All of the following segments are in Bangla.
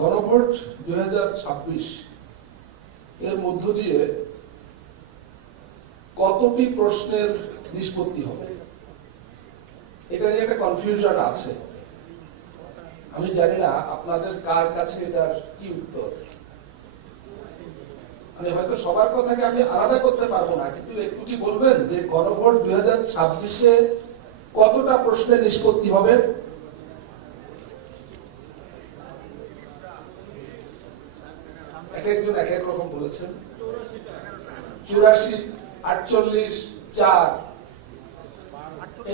গণভোট 2026 এর মধ্য দিয়ে কতটি প্রশ্নের নিষ্পত্তি হবে এটা নিয়ে একটা কনফিউশন আছে। আমি জানি না আপনাদের কার কাছে এটার কি উত্তর। মানে হয়তো সবার কথাকে আমি আলাদা করতে পারবো না, কিন্তু একটু কি বলবেন যে গণভোট 2026-এ কতটা প্রশ্নের নিষ্পত্তি হবে? এক একজন এক এক রকম বলেছেন। 84, 48, 4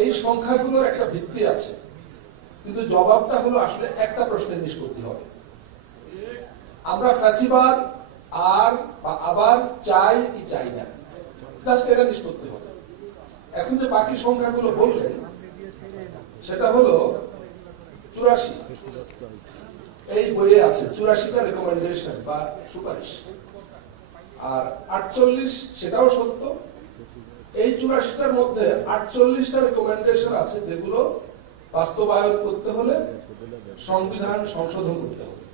এই সংখ্যাগুলোর একটা ভিত্তি আছে, কিন্তু জবাবটা হলো আসলে একটা প্রশ্নের নিষ্পত্তি হবে। আমরা ফ্যাসিবাদ আর আবার চাই কি চাই না, জাস্ট এটা নিষ্পত্তি হবে। এখন যে বাকি সংখ্যাগুলো বললেন সেটা হলো 84 এই বইয়ে আছে, 84টা রেকমেন্ডেশন বা সুপারিশ, আর 48 সেটাও সত্য। এই 84টার মধ্যে 48টা রেকমেন্ডেশন আছে যেগুলো বাস্তবায়ন করতে হলে সংবিধান সংশোধন করতে হবে।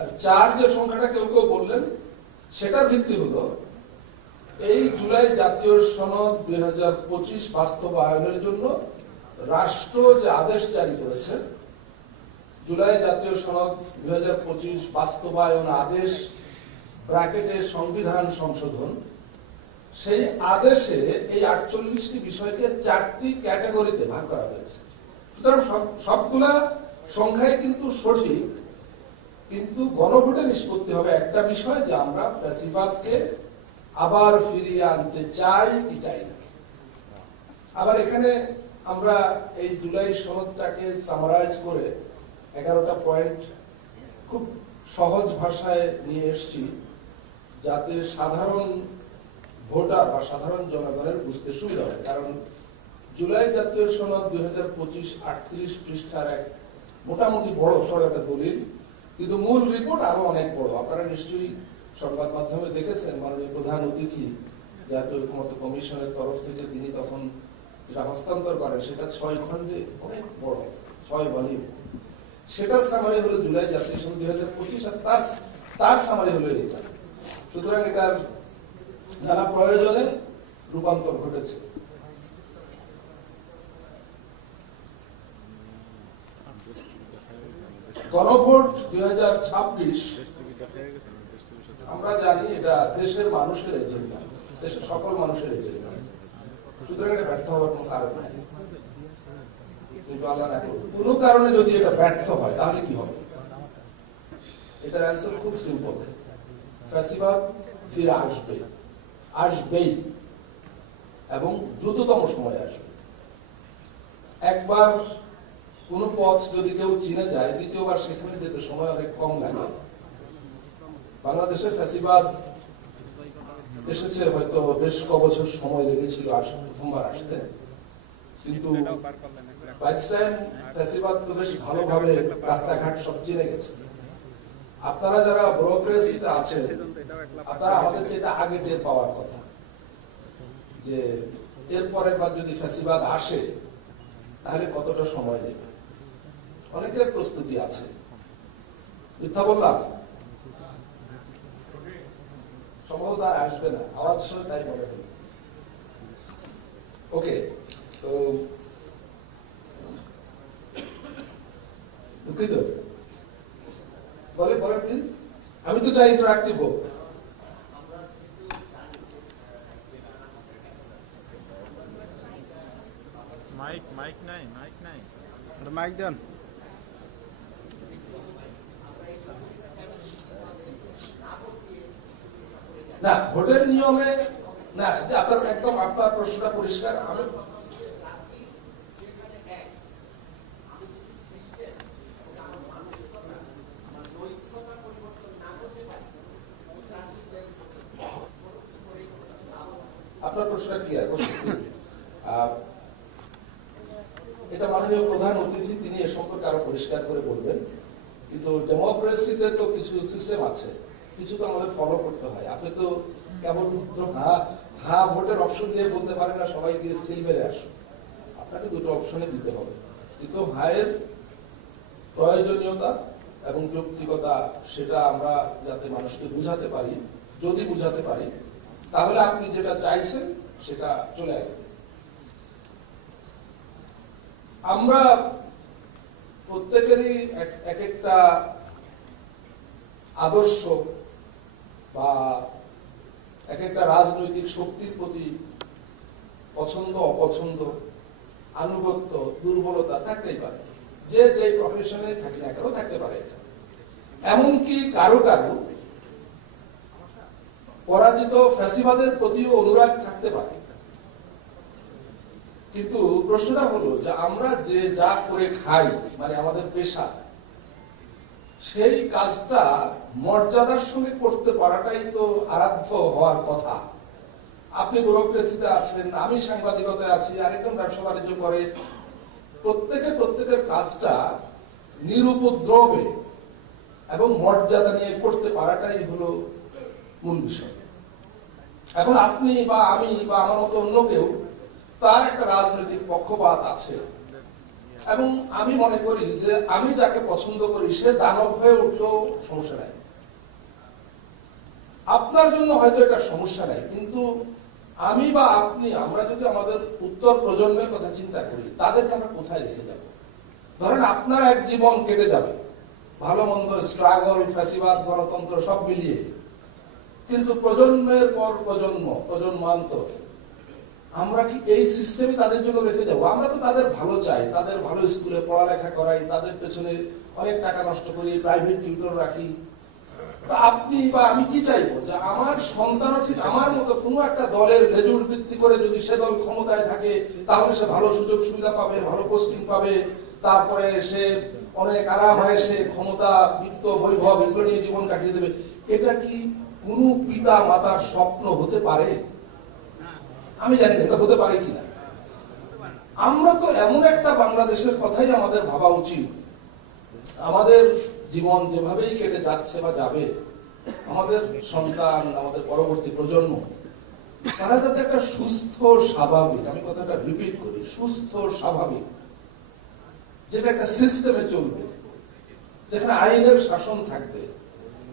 আর 4 যে সংখ্যাটা কেউ কেউ বললেন সেটার ভিত্তি হলো এই জুলাই জাতীয় সনদ 2025 বাস্তবায়নের জন্য রাষ্ট্র যে আদেশ জারি করেছে, জুলাই জাতীয় সনদ 2025 বাস্তবায়ন আদেশ ব্র্যাকেটে সংবিধান সংশোধন, সেই আদেশে এই 48টি বিষয়কে 4টি ক্যাটাগরিতে ভাগ করা হয়েছে। সুতরাং সবগুলা সংখ্যাই কিন্তু সঠিক, কিন্তু গণভোটে নিষ্পত্তি হবে একটা বিষয় যে আমরা ফ্যাসিবাদকে আবার ফিরিয়ে আনতে চাই কি চাই না। আবার এখানে আমরা এই জুলাই সনদটাকে সামারাইজ করে 11টা পয়েন্ট খুব সহজ ভাষায় নিয়ে এসেছি, যাতে সাধারণ ভোটার বা সাধারণ জনগণের বুঝতে সুবিধা হয়। কারণ জুলাই জাতীয় সনদ 2025 38 পৃষ্ঠার এক মোটামুটি বড় সড় একটা দলিল, কিন্তু মূল রিপোর্ট আরো অনেক বড়। আপনারা নিশ্চয়ই সংবাদ মাধ্যমে দেখেছেন, মাননীয় প্রধান অতিথি জাতীয় ঐকমত্য কমিশনের তরফ থেকে তিনি তখন যেটা হস্তান্তর করেন সেটা 6 খণ্ডে অনেক বড়, 6 ভলিউম। সেটার সামারি হলো জুলাই জাতীয় সনদ 2025, আর তার সামারি হলো এটা। সুতরাং এটার নানা প্রয়োজনে রূপান্তর ঘটেছে। গণভোট 2026 আমরা জানি এটা দেশের মানুষের এজেন্ডা, দেশের সকল মানুষের এজেন্ডা। সুতরাং এটা ব্যর্থ হওয়ার কোনো কারণ নেই। কিন্তু আল্লাহ না করুন কোনো কারণে যদি এটা ব্যর্থ হয় তাহলে কি হবে? এটার অ্যান্সার খুব সিম্পল, ফ্যাসিবাদ ফিরে আসবেই এবং দ্রুততম সময়ে আসবে। একবার কোন পথ যদি কেউ চিনে যায়, দ্বিতীয়বার সেখানে যেতে সময় অনেক কম লাগে। বাংলাদেশের ফ্যাসিবাদ এসেছে হয়তো বেশ কবছর সময় লেগেছিল প্রথমবার আসতে, কিন্তু ফ্যাসিবাদ তো বেশ ভালোভাবে রাস্তাঘাট সব চিনে গেছে। আপনারা যারা ব্যুরোক্রেসিতে আছেন, আপনারা আমাদের চেয়ে আগে টের পাওয়ার কথা যে এর পরের বার যদি ফ্যাসিবাদ আসে তাহলে কতটা সময় নেবে। অনেকের প্রস্তুতি আছে। মিথ্যা বললাম? সম্ভবত আর আসবে না, আওয়াজ শুনে তাই মনে হল। ওকে, তো দুঃখিত, বলে প্লিজ। আমি তো চাই ইন্টারঅ্যাক্টিভ হোক। মাইক নাই মাইক দেন। না, ভোটের নিয়মে না, যে আপনার একদম আপনার প্রশ্নটা পরিষ্কার। আমি আপনার প্রশ্নটা ক্লিয়ার। এটা মাননীয় প্রধান অতিথি তিনি এ সম্পর্কে আরো পরিষ্কার করে বলবেন। কিন্তু ডেমোক্রেসিতে তো কিছু সিস্টেম আছে, কিছু তো আমাদের ফলো করতে হয়। আপনি তো কেবলমাত্র হ্যাঁ ভোটের অপশন দিয়ে বলতে পারেন না সবাইকে সিল মেরে আসুন। আপনাকে দুটো অপশনে দিতে হবে, কিন্তু হায়ের প্রয়োজনীয়তা এবং যৌক্তিকতা সেটা আমরা যাতে মানুষকে বুঝাতে পারি, যদি বুঝাতে পারি তাহলে আপনি যেটা চাইছেন সেটা চলে আসবে। আমরা প্রত্যেকেরই এক একটা আদর্শ বা এক একটা রাজনৈতিক শক্তির প্রতি পছন্দ অপছন্দ, আনুগত্য, দুর্বলতা থাকতেই পারে, যে যে প্রফেশনে থাকি না কেন থাকতে পারে। এটা এমনকি কারো কারো পরাজিত ফ্যাসিবাদের প্রতিও অনুরাগ থাকতে পারে। কিন্তু প্রশ্নটা হলো যে আমরা যে যা করে খাই, মানে আমাদের পেশা, সেই কাজটা মর্যাদার সঙ্গে করতে পারাটাই তো আরাধ্য হওয়ার কথা। আপনি ব্যুরোক্রেসিতে আছেন, আমি সাংবাদিকতায় আছি, আরেকজন ব্যবসা বাণিজ্য করে, প্রত্যেকের কাজটা নিরুপদ্রবে এবং মর্যাদা নিয়ে করতে পারাটাই হলো মূল বিষয়। এখন আপনি বা আমি বা আমার মতো অন্য কেউ, তার একটা রাজনৈতিক পক্ষপাত আছে, এবং আমি মনে করি যে আমি যাকে পছন্দ করি সে দানব হয়ে উঠলেও সমস্যা নাই। আপনার জন্য হয়তো এটা সমস্যা নাই, কিন্তু আমি বা আপনি, আমরা যদি আমাদের উত্তর প্রজন্মের কথা চিন্তা করি, তাদেরকে আমরা কোথায় রেখে যাব? ধরেন আপনার এক জীবন কেটে যাবে, ভালো মন্দ, স্ট্রাগল, ফ্যাসিবাদ, গণতন্ত্র সব মিলিয়ে, কিন্তু প্রজন্মের পর প্রজন্মান্তর আমরা কি এই সিস্টেমে তাদের জন্য রেখে যাবো? আমরা তো তাদের ভালো চাই, তাদের ভালো স্কুলে পড়ালেখা করাই, তাদের পেছনে অনেক টাকা নষ্ট করি, প্রাইভেট টিউটর রাখি। আপনি বা আমি কি চাইবো? যে আমার সন্তানও ঠিক আমার মতো কোনো একটা দলের রেজুর ভিত্তি করে যদি সে দল ক্ষমতায় থাকে, তাহলে সে ভালো সুযোগ সুবিধা পাবে, ভালো পোস্টিং পাবে, তারপরে সে অনেক আরাম সে ক্ষমতা, বিত্ত, বৈভব এগুলো নিয়ে জীবন কাটিয়ে দেবে। এটা কি কোনো পিতা মাতার স্বপ্ন হতে পারে? আমি জানি না এটা হতে পারে কিনা। আমরা তো এমন একটা বাংলাদেশের কথাই আমাদের ভাবা উচিত, আমাদের জীবন যেভাবেই কেটে যাচ্ছে বা যাবে, আমাদের সন্তান, আমাদের পরবর্তী প্রজন্ম, তারা যাতে একটা সুস্থ স্বাভাবিক, আমি কথাটা রিপিট করি, সুস্থ স্বাভাবিক, যেটা একটা সিস্টেমে চলবে, যেখানে আইনের শাসন থাকবে,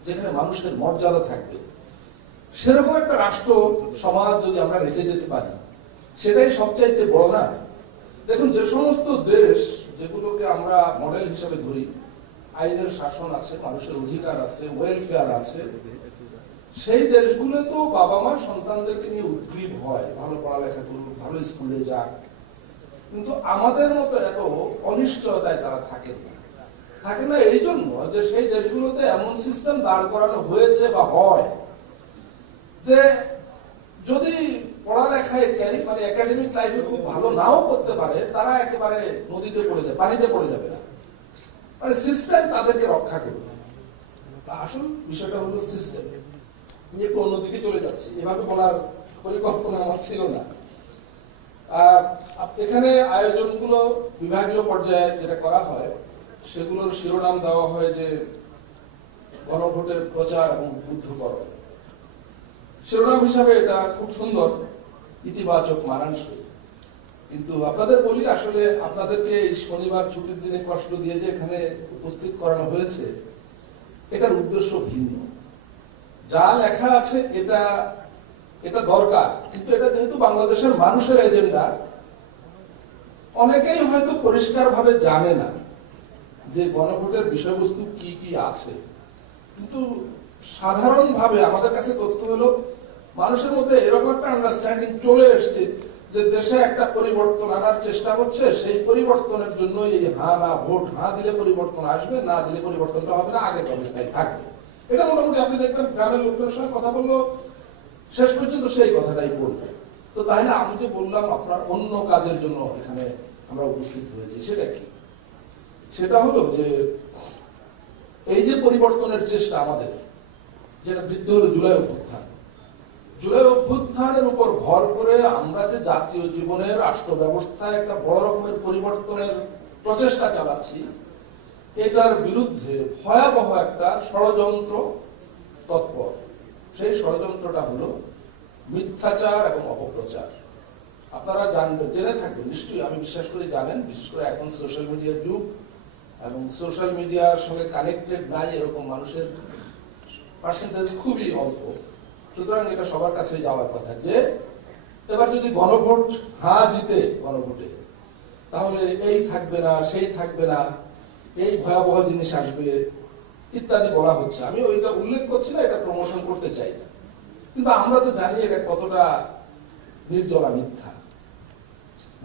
যেখানে মানুষের মর্যাদা থাকবে, সেরকম একটা রাষ্ট্র সমাজ যদি আমরা রেখে যেতে পারি, সেটাই সবচাইতে বড় না? দেখুন, যে সমস্ত দেশ যেগুলোকে আমরা মডেল হিসেবে ধরি, আইনের শাসন আছে, মানুষের অধিকার আছে, ওয়েলফেয়ার আছে, সেই দেশগুলো তো বাবা মা সন্তানদেরকে নিয়ে উদ্গ্রীব হয়, ভালো পড়ালেখা করুক, ভালো স্কুলে যাক। কিন্তু আমাদের মতো এত অনিশ্চয়তায় তারা থাকে না এই জন্য যে সেই দেশগুলোতে এমন সিস্টেম দাঁড় করানো হয়েছে বা হয় যে যদি পড়ালেখায় মানে একাডেমিক লাইফে খুব ভালো নাও করতে পারে, তারা একেবারে নদীতে পড়ে যাবে, পানিতে পড়ে যাবে না, মানে সিস্টেম তাদেরকে রক্ষা করবে। আসল বিষয়টা হলো সিস্টেম। একটু অন্যদিকে চলে যাচ্ছি, এভাবে বলার পরিকল্পনা আমার ছিল না। এখানে আয়োজনগুলো বিভাগীয় পর্যায়ে যেটা করা হয়, সেগুলোর শিরোনাম দেওয়া হয় যে গণভোটের প্রচার এবং বুদ্ধকরণ। শিরোনাম হিসাবে এটা খুব সুন্দর, ইতিবাচক, মানানসই। কিন্তু আপনাদের বলি, আসলে আপনাদেরকে এই শনিবার ছুটির দিনে কষ্ট দিয়ে যে এখানে উপস্থিত করানো হয়েছে, এটার উদ্দেশ্য ভিন্ন। যা লেখা আছে এটা দরকার, কিন্তু এটা যেহেতু বাংলাদেশের মানুষের এজেন্ডা, অনেকেই হয়তো পরিষ্কার ভাবে জানে না যে গণভোটের বিষয়বস্তু কি কি আছে। কিন্তু সাধারণভাবে আমাদের কাছে তথ্য হলো, মানুষের মধ্যে এরকম একটা আন্ডারস্ট্যান্ডিং চলে এসছে যে দেশে একটা পরিবর্তন আনার চেষ্টা হচ্ছে, সেই পরিবর্তনের জন্য এই হ্যাঁ না ভোট, হ্যাঁ দিলে পরিবর্তন আসবে, না দিলে পরিবর্তনটা হবে না, আগের অবস্থায় থাকবে। এটা মোটামুটি আপনি দেখবেন গ্রামের লোকদের সঙ্গে কথা বললো, শেষ পর্যন্ত সেই কথাটাই বলবে। তো তাহলে আমি যে বললাম আপনার অন্য কাজের জন্য এখানে আমরা উপস্থিত হয়েছি, সেটা কি? সেটা হলো যে এই যে পরিবর্তনের চেষ্টা আমাদের, যেটা বৃদ্ধ হলো জুলাই অভ্যুত্থান। জুলাই অভ্যুত্থানের উপর ভর করে আমরা যে জাতীয় জীবনের রাষ্ট্র ব্যবস্থায় একটা বড় রকমের পরিবর্তনের প্রচেষ্টা চালাচ্ছি, এটার বিরুদ্ধে ভয়াবহ একটা ষড়যন্ত্র তৎপর। সেই ষড়যন্ত্রটা হলো মিথ্যাচার এবং অপপ্রচার। আপনারা জানবেন, জেনে থাকবেন নিশ্চয়ই, আমি বিশ্বাস করি জানেন, বিশেষ করে এখন সোশ্যাল মিডিয়ার যুগ, এবং সোশ্যাল মিডিয়ার সঙ্গে কানেক্টেড নাই এরকম মানুষের পার্সেন্টেজ খুবই অল্প। সুতরাং এটা সবার কাছে যাওয়ার কথা যে এবার যদি গণভোট হ্যাঁ জিতে গণভোটে, তাহলে এই থাকবে না, সেই থাকবে না, এই ভয়াবহ জিনিস আসবে ইত্যাদি বলা হচ্ছে। আমি ওইটা উল্লেখ করছি না, এটা প্রমোশন করতে চাই না, কিন্তু আমরা তো জানি এটা কতটা নির্জলা মিথ্যা।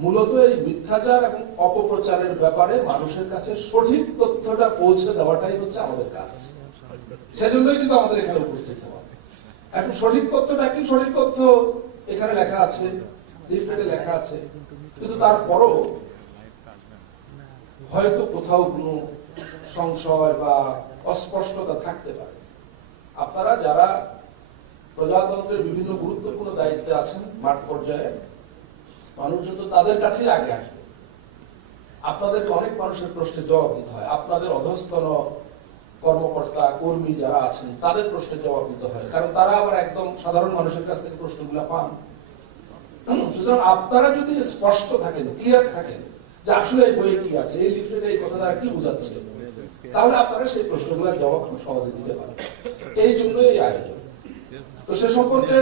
মূলত এই মিথ্যাচার এবং অপপ্রচারের ব্যাপারে মানুষের কাছে সঠিক তথ্যটা পৌঁছে দেওয়াটাই হচ্ছে আমাদের কাজ। সেজন্যই কিন্তু আমাদের এখানে উপস্থিত হওয়া। এখন সঠিক তথ্যটা কি? সঠিক তথ্য এখানে লেখা আছে, লিফলেটে লেখা আছে, কিন্তু তারপরও হয়তো কোথাও কোনো সংশয় বা অস্পষ্টতা থাকতে পারে। আপনারা যারা প্রজাতন্ত্রের বিভিন্ন গুরুত্বপূর্ণ দায়িত্বে আছেন মাঠ পর্যায়ে, মানুষজন তো তাদের কাছেই আগে আসবে। আপনাদেরকে অনেক মানুষের প্রশ্নের জবাব দিতে হয়। আপনাদের অধস্তন কর্মকর্তা কর্মী যারা আছেন তাদের প্রশ্নের জবাব দিতে হয়, কারণ তারা আবার একদম সাধারণ মানুষের কাছ থেকে প্রশ্নগুলো পান। সুতরাং আপনারা যদি স্পষ্ট থাকেন, ক্লিয়ার থাকেন যে আসলে এই বইয়ে কি আছে, এই লিফলেটে এই কথা দ্বারা কি বোঝাচ্ছে, তাহলে আপনারা সেই প্রশ্নগুলোর জবাব খুব সহজে দিতে পারেন। এই জন্যই এই আয়োজন। তো সে সম্পর্কে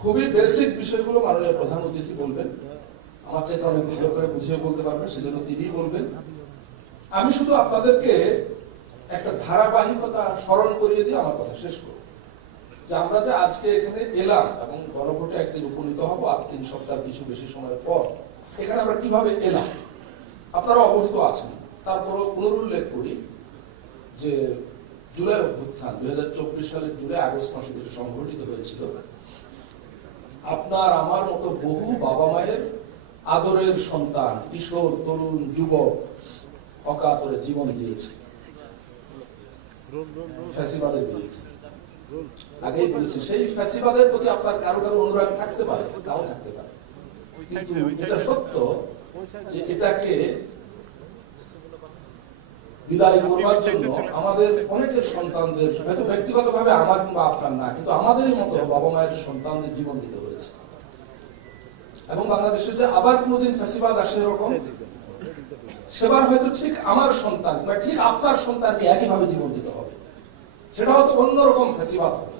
খুবই বেসিক বিষয়গুলো মাননীয় প্রধান অতিথি বলবেন, আমার চাইতে অনেক ভালো করে বুঝিয়ে বলতে পারবেন, সেজন্য তিনিই বলবেন। আমি শুধু আপনাদেরকে একটা ধারাবাহিকতা স্মরণ করিয়ে দিয়ে আমার কথা শেষ করব। যে আমরা যে আজকে এখানে এলাম এবং গণভোটে একদিন উপনীত হবো আর 3 সপ্তাহ কিছু বেশি সময়ের পর, এখানে আমরা কিভাবে এলাম আপনারা অবহিত আছেন। তারপরও পুনরুল্লেখ করি যে জুলাই অভ্যুত্থান 2024 সালের জুলাই আগস্ট মাসে যেটা সংঘটিত হয়েছিল, আপনার আমার মতো বহু বাবা মায়ের আদরের সন্তান, কিশোর, তরুণ, যুবক অকাতরে জীবন দিয়েছে ফ্যাসিবাদের বিরুদ্ধে। আগেই বলেছি, সেই ফ্যাসিবাদের প্রতি আপনার কারো কারো অনুরাগ থাকতে পারে, নাও থাকতে পারে, কিন্তু এটা সত্য যে এটাকে বিদায় করবার জন্য আমাদের অনেকের সন্তানদের, হয়তো ব্যক্তিগতভাবে আমার কিংবা আপনার না, কিন্তু আমাদেরই মতো বাবা মায়ের সন্তানদের জীবন দিতে হয়েছে। এবং বাংলাদেশে যে আবার কোনোদিন ফ্যাসিবাদ আসে এরকম, সেবার হয়তো ঠিক আমার সন্তান বা ঠিক আপনার সন্তানকে একইভাবে জীবন দিতে হবে, সেটা হয়তো অন্যরকম ফ্যাসিবাদ হবে।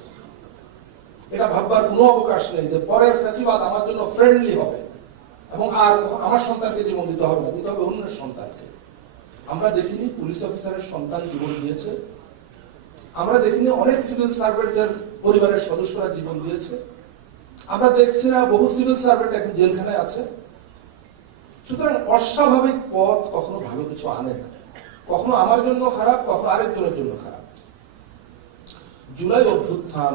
এটা ভাববার কোনো অবকাশ নেই যে পরের ফ্যাসিবাদ আমার জন্য ফ্রেন্ডলি হবে এবং আর আমার সন্তানকে জীবন দিতে হবে না, দিতে হবে অন্যের সন্তানকে। আমরা দেখিনি পুলিশ অফিসারের সন্তান জীবন দিয়েছে, আমরা দেখিনি অনেক সিভিল সার্ভেন্টের পরিবারের সদস্যরা জীবন দিয়েছে, আমরা দেখছি না বহু সিভিল সার্ভেন্ট এখন জেলখানায় আছে। সুতরাং অস্বাভাবিক পথ কখনো ভালো কিছু আনে না, কখনো আমার জন্য খারাপ, কখনো আরেকজনের জন্য খারাপ। জুলাই অভ্যুত্থান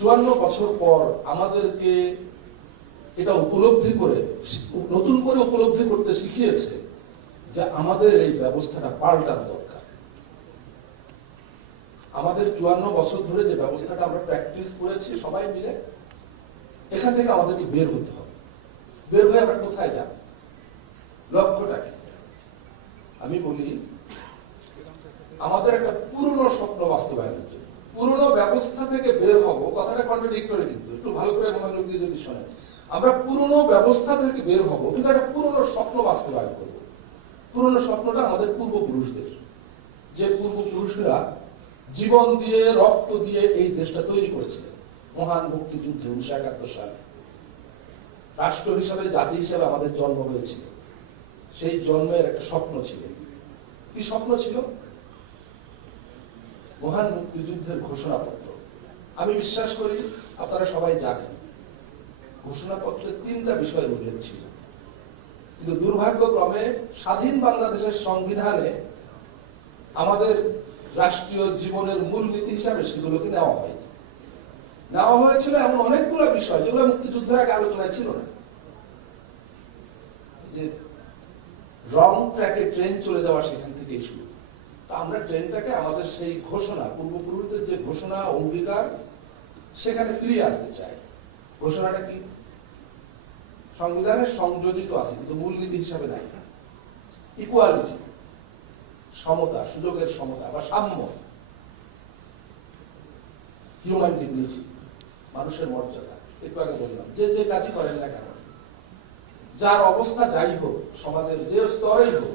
54 বছর পর আমাদেরকে এটা উপলব্ধি করে, নতুন করে উপলব্ধি করতে শিখিয়েছে যে আমাদের এই ব্যবস্থাটা পাল্টানো দরকার। আমাদের 54 বছর ধরে যে ব্যবস্থাটা আমরা প্র্যাকটিস করেছি সবাই মিলে, এখান থেকে আমাদেরকে বের হতে হবে। বের হয়ে আমরা কোথায় যাব, লক্ষ্যটা কি? আমি বলি, আমাদের একটা পুরনো স্বপ্ন বাস্তবায়নের জন্য পুরনো ব্যবস্থা থেকে বের হব, কথাটা কন্ট্রাডিক্টরি, কিন্তু একটু ভালো করে মনোযোগ দিয়ে যদি শোনেন, আমরা পুরনো ব্যবস্থা থেকে বের হব কিন্তু একটা পুরনো স্বপ্ন বাস্তবায়ন করব। পুরনো স্বপ্নটা আমাদের পূর্বপুরুষদের, যে পূর্বপুরুষরা জীবন দিয়ে রক্ত দিয়ে এই দেশটা তৈরি করেছিলেন মহান মুক্তিযুদ্ধে 1971 সালে। রাষ্ট্র হিসাবে, জাতি হিসাবে আমাদের জন্ম হয়েছিল, সেই জন্মের একটা স্বপ্ন ছিল। কি স্বপ্ন ছিল? মহান মুক্তিযুদ্ধের ঘোষণাপত্র। আমি বিশ্বাস করি আপনারা সবাই জানেন ঘোষণাপত্রে 3টা বিষয়ের উল্লেখ ছিল, কিন্তু দুর্ভাগ্যক্রমে স্বাধীন বাংলাদেশের সংবিধানে আমাদের রাষ্ট্রীয় জীবনের মূলনীতি হিসাবে সেগুলোকে নেওয়া হয়নি। নেওয়া হয়েছিল এমন অনেকগুলো বিষয় যেগুলো মুক্তিযুদ্ধের আগে আলোচনায় ছিল না। যে রং ট্র্যাকে ট্রেন চলে যাওয়া, সেখান থেকেই শুরু। তা আমরা ট্রেনটাকে আমাদের সেই ঘোষণা, পূর্বপুরুষদের যে ঘোষণা, অঙ্গীকার, সেখানে ফিরিয়ে আনতে চাই। ঘোষণাটা কি? সংবিধানে সংযোজিত আছে কিন্তু মূলনীতি হিসাবে নাই। ইকুয়ালিটি, সমতা, সুযোগের সমতা বা সাম্য, হিউম্যান ডিগনিটি, মানুষের মর্যাদা। একটু আগে বললাম, যে যে কাজই করেন না কেন, যার অবস্থা যাই হোক, সমাজের যে স্তরেই হোক,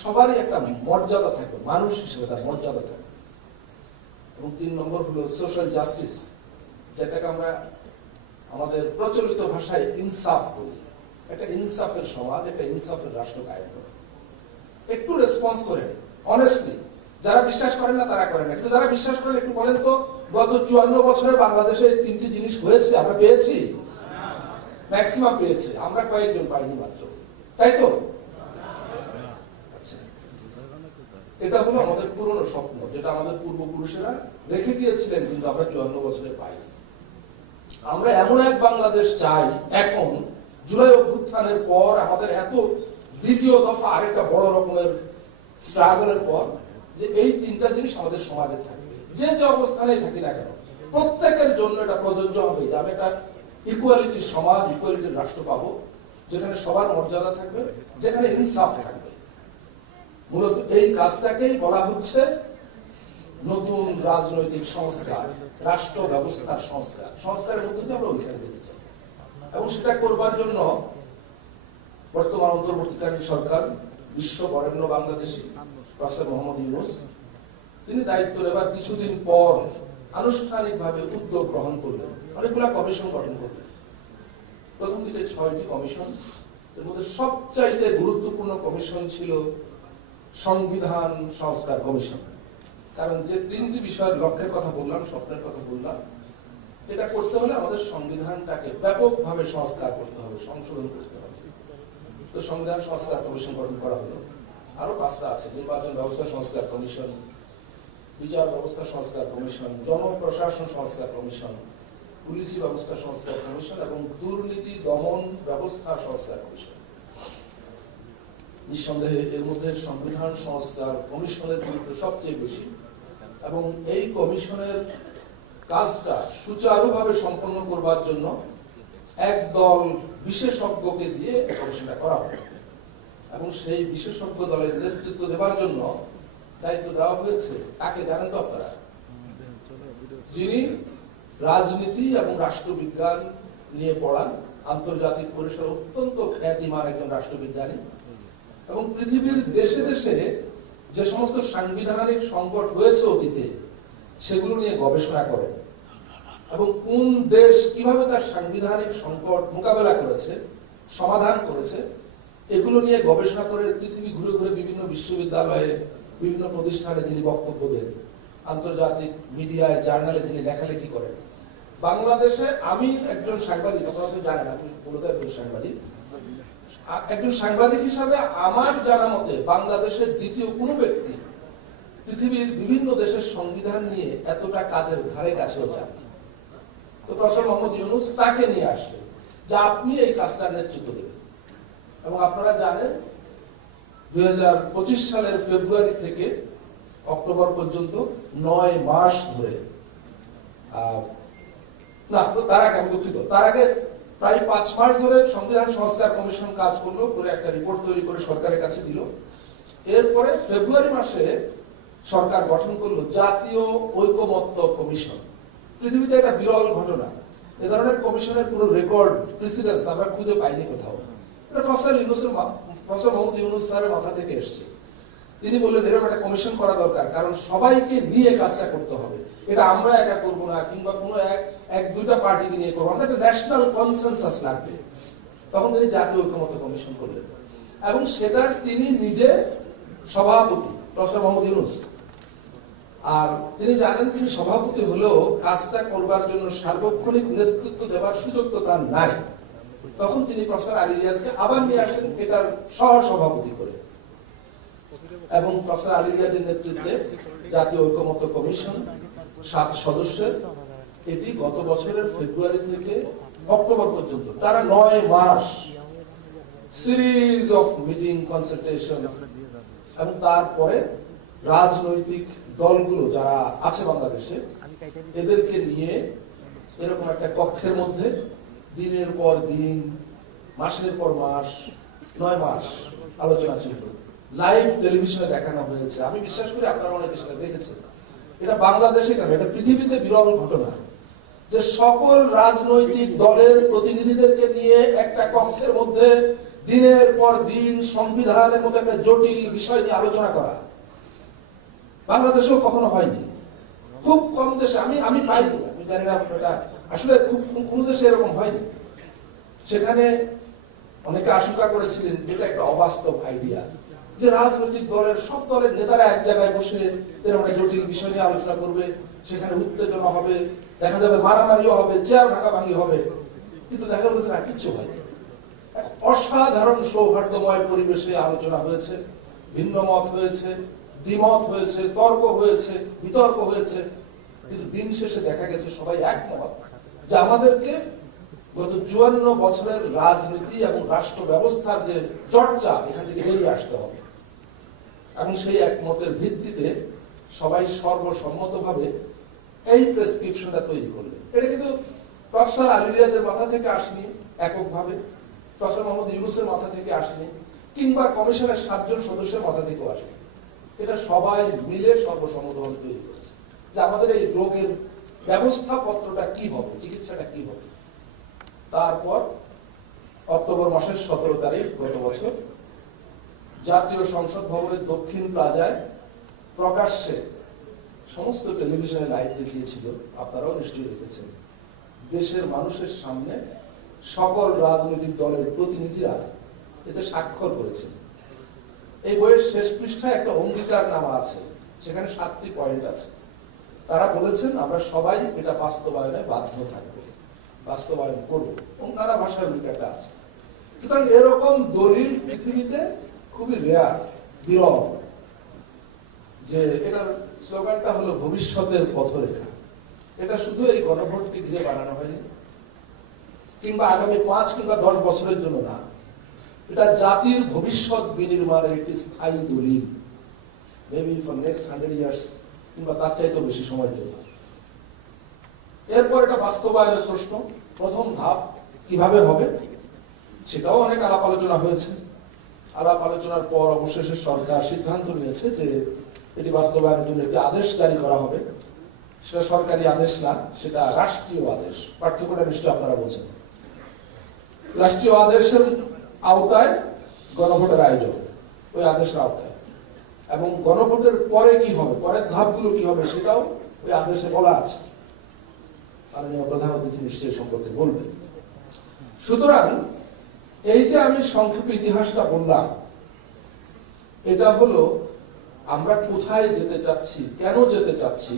সবারই একটা মর্যাদা থাকবে, মানুষ হিসেবে তার মর্যাদা থাকবে। এবং 3 নম্বর হলো সোশ্যাল জাস্টিস, যেটাকে আমরা আমাদের প্রচলিত ভাষায় ইনসাফ বলি। একটা ইনসাফের সমাজ, একটা ইনসাফের রাষ্ট্র কায়েম করে। একটু রেসপন্স করেন অনেস্টলি, যারা বিশ্বাস করেন না তারা করেন না, কিন্তু যারা বিশ্বাস করেন একটু বলেন তো, গত 54 বছরে বাংলাদেশে 3টি জিনিস হয়েছে, আমরা পেয়েছি? ম্যাক্সিমাম পেয়েছে, আমরা কয়েকজন পাইনি মাত্র, তাই তো? আচ্ছা, এটা হলো আমাদের পুরনো স্বপ্ন, যেটা আমাদের পূর্বপুরুষেরা রেখে গিয়েছিলেন, কিন্তু আমরা 54 বছরে পাইনি। আমরা এমন এক বাংলাদেশ চাই এখন, জুলাই অভ্যুত্থানের পর আমাদের এত দ্বিতীয় দফা আরেকটা বড় রকমের স্ট্রাগলের পর, যে এই 3টা জিনিস আমাদের সমাজে থাকবে, যে যে অবস্থানেই থাকি না কেন, প্রত্যেকের জন্য এটা প্রযোজ্য হবে যে আমি একটা ইকুয়ালিটির সমাজ, ইকুয়ালিটির রাষ্ট্র পাবো, যেখানে সবার মর্যাদা থাকবে, যেখানে ইনসাফ থাকবে। মূলত এই কাজটাকেই বলা হচ্ছে নতুন রাজনৈতিক সংস্কার, রাষ্ট্র ব্যবস্থার সংস্কার। সংস্কারের মধ্যে দিয়ে আমরা ওইখানে যেতে চাই, এবং সেটা করবার জন্য বর্তমান অন্তর্বর্তীকালীন সরকার, বিশ্ব বরেণ্য বাংলাদেশী প্রফেসর মোহাম্মদ ইউনূস, তিনি দায়িত্ব নেবার কিছুদিন পর আনুষ্ঠানিকভাবে উদ্যোগ গ্রহণ করলেন, অনেকগুলো কমিশন গঠন করলেন। প্রথম দিকে 6টি কমিশন, এর মধ্যে সবচাইতে গুরুত্বপূর্ণ কমিশন ছিল সংবিধান সংস্কার কমিশন। কারণ যে 3টি বিষয়ের লক্ষ্যের কথা বললাম, স্বপ্নের কথা বললাম, এটা করতে হলে আমাদের সংবিধানটাকে ব্যাপকভাবে সংস্কার করতে হবে, সংশোধন করতে হবে। তো সংবিধান সংস্কার কমিশন গঠন করা হলো। আরো 5টা আছে, নির্বাচন ব্যবস্থা সংস্কার কমিশন, বিচার ব্যবস্থা সংস্কার কমিশন, জনপ্রশাসন সংস্কার কমিশন, পুলিশি ব্যবস্থা সংস্কার কমিশন এবং দুর্নীতি দমন ব্যবস্থা সংস্কার কমিশন। নিঃসন্দেহে এর মধ্যে সংবিধান সংস্কার কমিশনের গুরুত্ব সবচেয়ে বেশি, এবং এই কমিশনের কাজটা সুচারুভাবে সম্পন্ন করবার জন্য একদল বিশেষজ্ঞকে দিয়ে কমিশনটা করা হবে, এবং সেই বিশেষজ্ঞ দলের নেতৃত্ব দেওয়ার জন্য দায়িত্ব দেওয়া হয়েছে কাকে জানেন তো আপনারা? যিনি রাজনীতি এবং রাষ্ট্রবিজ্ঞান নিয়ে পড়ান, আন্তর্জাতিক পরিসরে অত্যন্ত খ্যাতিমান একজন রাষ্ট্রবিজ্ঞানী, এবং পৃথিবীর দেশে দেশে যে সমস্ত সাংবিধানিক সংকট হয়েছে অতীতে, সেগুলো নিয়ে গবেষণা করেন, এবং কোন দেশ কিভাবে তার সাংবিধানিক সংকট মোকাবেলা করেছে, সমাধান করেছে, এগুলো নিয়ে গবেষণা করে পৃথিবী ঘুরে ঘুরে বিভিন্ন বিশ্ববিদ্যালয়ে, বিভিন্ন প্রতিষ্ঠানে তিনি বক্তব্য দেন, আন্তর্জাতিক মিডিয়ায়, জার্নালে তিনি লেখালেখি করেন। বাংলাদেশে আমি একজন সাংবাদিক, আপনারা তো জানেন, আপনি মূলত একজন সাংবাদিক, একজন সাংবাদিক হিসাবে আমার জানা মতে বাংলাদেশের দ্বিতীয় কোনো ব্যক্তি পৃথিবীর বিভিন্ন দেশের সংবিধান নিয়ে এতটা কাজের ধারে কাছেও যান। তো প্রফেসর মোহাম্মদ ইউনূস তাকে নিয়ে আসলেন যে আপনি এই কাজটার নেতৃত্ব দেবেন। এবং আপনারা জানেন 2025 সালের ফেব্রুয়ারি থেকে অক্টোবর পর্যন্ত 9 মাস ধরে, না তার আগে, আমি দুঃখিত, তার আগে প্রায় 5 মাস ধরে সংবিধান সংস্কার কমিশন কাজ করলো, করে একটা রিপোর্ট তৈরি করে সরকারের কাছে দিল। এরপরে ফেব্রুয়ারি মাসে সরকার গঠন করলো জাতীয় ঐকমত্য কমিশন। পৃথিবীতে একটা বিরল ঘটনা, এ ধরনের কমিশনের কোনো রেকর্ড, প্রেসিডেন্স আমরা খুঁজে পাইনি কোথাও। এটা প্রফেসর মোহাম্মদ ইউনূস স্যারের মাথা থেকে এসছে। তিনি বললেন এরকম একটা কমিশন করা দরকার, কারণ সবাইকে নিয়ে কাজটা করতে হবে, এটা আমরা একা করবো না, কিংবা কোনো এক দুইটা পার্টিকে নিয়ে করবো, আমাদের একটা ন্যাশনাল কনসেনসাস লাগবে। তখন তিনি জাতীয় ঐকমত্য কমিশন করলেন, এবং সেটার তিনি নিজে সভাপতি, প্রফেসর মোহাম্মদ ইউনূস। আর তিনি জানেন তিনি সভাপতি হলেও কাজটা করবার জন্য সার্বক্ষণিক নেতৃত্ব দেওয়ার সুযোগ তো তার নাই। তখন তিনি প্রফেসর আলী রিয়াজকে আবার নিয়ে আসলেন এটার সহ সভাপতি করে, এবং প্রফেসর আলী রিয়াজের নেতৃত্বে জাতীয় ঐকমত্য কমিশন 7 সদস্যের, এটি গত বছরের ফেব্রুয়ারি থেকে অক্টোবর পর্যন্ত টানা 9 মাস সিরিজ অফ মিটিং, কনসালটেশন, এবং তারপরে রাজনৈতিক দলগুলো যারা আছে বাংলাদেশে এদেরকে নিয়ে এরকম একটা কক্ষের মধ্যে দিনের পর দিন, মাসের পর মাস, 9 মাস আলোচনা চলল। লাইভ টেলিভিশনে দেখানো হয়েছে, আমি বিশ্বাস করি আপনারা অনেকে সেটা দেখেছেন। এটা বাংলাদেশে কেন, এটা পৃথিবীতে বিরল ঘটনা যে সকল রাজনৈতিক দলের প্রতিনিধিদেরকে নিয়ে একটা কক্ষের মধ্যে দিনের পর দিন সংবিধানের মতো একটা জটিল বিষয় নিয়ে আলোচনা করা বাংলাদেশেও কখনো হয়নি। খুব কম দেশে আমি পাইনি, আমি জানি না এটা আসলে খুব কোন দেশে এরকম হয়নি। সেখানে অনেকে আশঙ্কা করেছিলেন এটা একটা অবাস্তব আইডিয়া, যে রাজনৈতিক দলের সব দলের নেতারা এক জায়গায় বসে এরকম একটা জটিল বিষয় নিয়ে আলোচনা করবে, সেখানে উত্তেজনা হবে, দেখা যাবে মারামারিও হবে, চেয়ার ভাঙাভাঙি হবে। কিন্তু দেখা গেল না, কিচ্ছু হয়নি। এক অসাধারণ সৌহার্দ্যময় পরিবেশে আলোচনা হয়েছে, ভিন্ন মত হয়েছে, দ্বিমত হয়েছে, তর্ক হয়েছে, বিতর্ক হয়েছে, কিন্তু দিন শেষে দেখা গেছে সবাই একমত যে আমাদেরকে গত 54 বছরের রাজনীতি এবং রাষ্ট্র ব্যবস্থার যে চর্চা এখান থেকে বেরিয়ে আসতে হবে। এবং সেই একমতের ভিত্তিতে সবাই সর্বসম্মতভাবে এই প্রেসক্রিপশনটা তৈরি করবে। এটা কিন্তু প্রফেসর আলী রিয়াজের মাথা থেকে আসেনি এককভাবে, প্রফেসর মোহাম্মদ ইউনূসের মাথা থেকে আসেনি, কিংবা কমিশনের 7 জন সদস্যের মাথা থেকেও আসেনি। এটা সবাই মিলে সর্বসম্মতভাবে তৈরি করেছে যে আমাদের এই রোগের ব্যবস্থাপত্রটা কি হবে, চিকিৎসাটা কি হবে। তারপর অক্টোবর মাসের 17 তারিখ গত বছর জাতীয় সংসদ ভবনের দক্ষিণ প্লাজায় প্রকাশ্যে সমস্ত টেলিভিশনে লাইভ দেখিয়েছিল, আপনারাও নিশ্চয়ই দেখেছেন, দেশের মানুষের সামনে সকল রাজনৈতিক দলের প্রতিনিধিরা এতে স্বাক্ষর করেছেন। এই বইয়ের শেষ পৃষ্ঠায় একটা অঙ্গীকারনামা আছে, সেখানে 7টি পয়েন্ট আছে। তারা বলেছেন আমরা সবাই এটা বাস্তবায়নে বাধ্য থাকবো, বাস্তবায়ন করবো, নানা ভাষায় অঙ্গীকারটা আছে। সুতরাং এরকম দলিল পৃথিবীতে খুবই রেয়ার, বিরল। যে এটার স্লোগানটা হলো ভবিষ্যতের পথরেখা। এটা শুধু এই গণভোটকে ঘিরে বানানো হয়নি, কিংবা আগামী 5 কিংবা 10 বছরের জন্য না, এটা জাতির ভবিষ্যৎ বিনির্মাণের একটি স্থায়ী দলিল, মেবি ফর নেক্সট 100 ইয়ার্স কিংবা তার চাইতেও বেশি সময়ের জন্য। এরপর এটা বাস্তবায়নের প্রশ্ন, প্রথম ধাপ কিভাবে হবে সেটাও অনেক আলাপ আলোচনা হয়েছে। আলাপ আলোচনার পর অবশেষে সরকার সিদ্ধান্ত নিয়েছে যে এটি বাস্তবায়নের জন্য একটি আদেশ জারি করা হবে। সেটা সরকারি আদেশ না, সেটা রাষ্ট্রীয় আদেশ। পার্থক্যটা নিশ্চয় আপনারা বোঝেন। রাষ্ট্রীয় আদেশের আওতায় গণভোটের আয়োজন, ওই আদেশের আওতায়, এবং গণভোটের পরে কি হবে, পরের ধাপগুলো কি হবে সেটাও ওই আদেশে বলা আছে। মাননীয় প্রধান অতিথি নিশ্চয়ই সম্পর্কে বলবেন। সুতরাং এই যে আমি সংক্ষেপে ইতিহাসটা বললাম, এটা হলো আমরা কোথায় যেতে চাচ্ছি, কেন যেতে চাচ্ছি,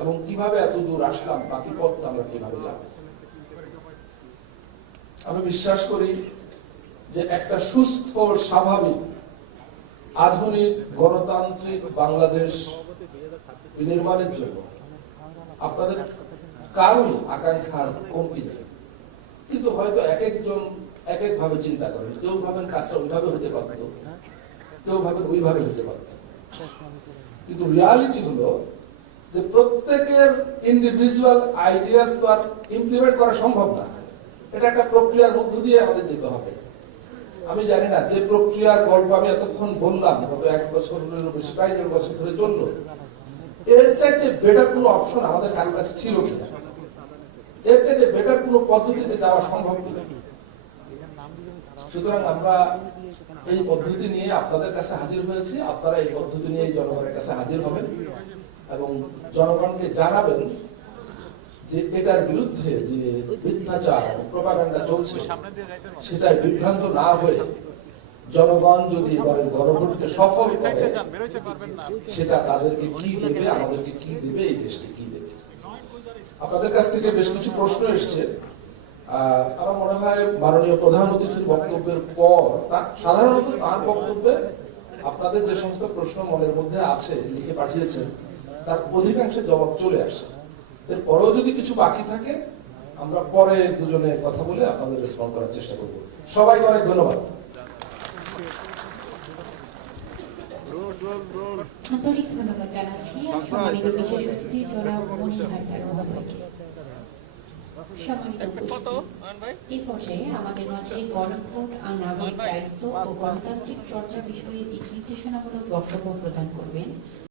এবং কিভাবে এত দূর আসলাম, বাকি পথটা আমরা কিভাবে যাব। আমি বিশ্বাস করি যে একটা সুস্থ স্বাভাবিক আধুনিক গণতান্ত্রিক বাংলাদেশ বিনির্মাণের জন্য আপনাদের কারোই আকাঙ্ক্ষার কমতি নেই, কিন্তু হয়তো এক একজন এক এক ভাবে চিন্তা করেন। কেউ ভাবেন কাজটা ওইভাবে হতে পারত, কেউ ভাবেন ওইভাবে হতে পারত। কিন্তু রিয়ালিটি হলো যে প্রত্যেকের ইন্ডিভিজুয়াল আইডিয়াস তো আর ইমপ্লিমেন্ট করা সম্ভব না। এটা একটা প্রক্রিয়ার মধ্য দিয়ে আমাদের যেতে হবে। আমি জানি না যে প্রক্রিয়ার গল্প আমি এতক্ষণ বললাম, গত 1 বছর বেশি, প্রায় 1.5 বছর ধরে চললো, এর চাইতে বেটার কোনো অপশন আমাদের কারোর কাছে ছিল কিনা, এর চাইতে বেটার কোনো পদ্ধতিতে যাওয়া সম্ভব কিনা। সুতরাং আমরা এই পদ্ধতি নিয়ে আপনাদের কাছে হাজির হয়েছি, আপনারা এই পদ্ধতি নিয়ে জনগণের কাছে হাজির হবেন এবং জনগণকে জানাবেন যে এটার বিরুদ্ধে যে মিথ্যাচার প্রপাগান্ডা চলছে সেটা বিভ্রান্ত না হয়ে জনগণ যদি এবারের গণভোটকে সফল করে, সেটা তাদেরকে কি দেবে, আমাদেরকে কি দেবে, এই দেশকে কি দেবে। আপনাদের কাছ থেকে বেশ কিছু প্রশ্ন এসছে। আমার মনে হয় মাননীয় প্রধান অতিথির বক্তব্যের পর সাধারণত তার বক্তব্যে আপনাদের যে সমস্ত প্রশ্ন মনের মধ্যে আছে লিখে পাঠিয়েছেন তার অধিকাংশের জবাব চলে আসে। এরপরেও যদি কিছু বাকি থাকে আমরা পরে দুজনে কথা বলে আপনাদের রেসপন্ড করার চেষ্টা করব। সবাইকে অনেক ধন্যবাদ। আন্তরিক ধন্যবাদ জানাচ্ছি সম্মানিত বিশেষ অতিথি জনাব মনির হায়দার মহোদয়কে। সম্মানিত উপস্থিতি, এই পর্যায়ে আমাদের মাঝে গণভোট আর নাগরিক দায়িত্ব ও গণতান্ত্রিক চর্চা বিষয়ে দিক নির্দেশনামূলক বক্তব্য প্রদান করবেন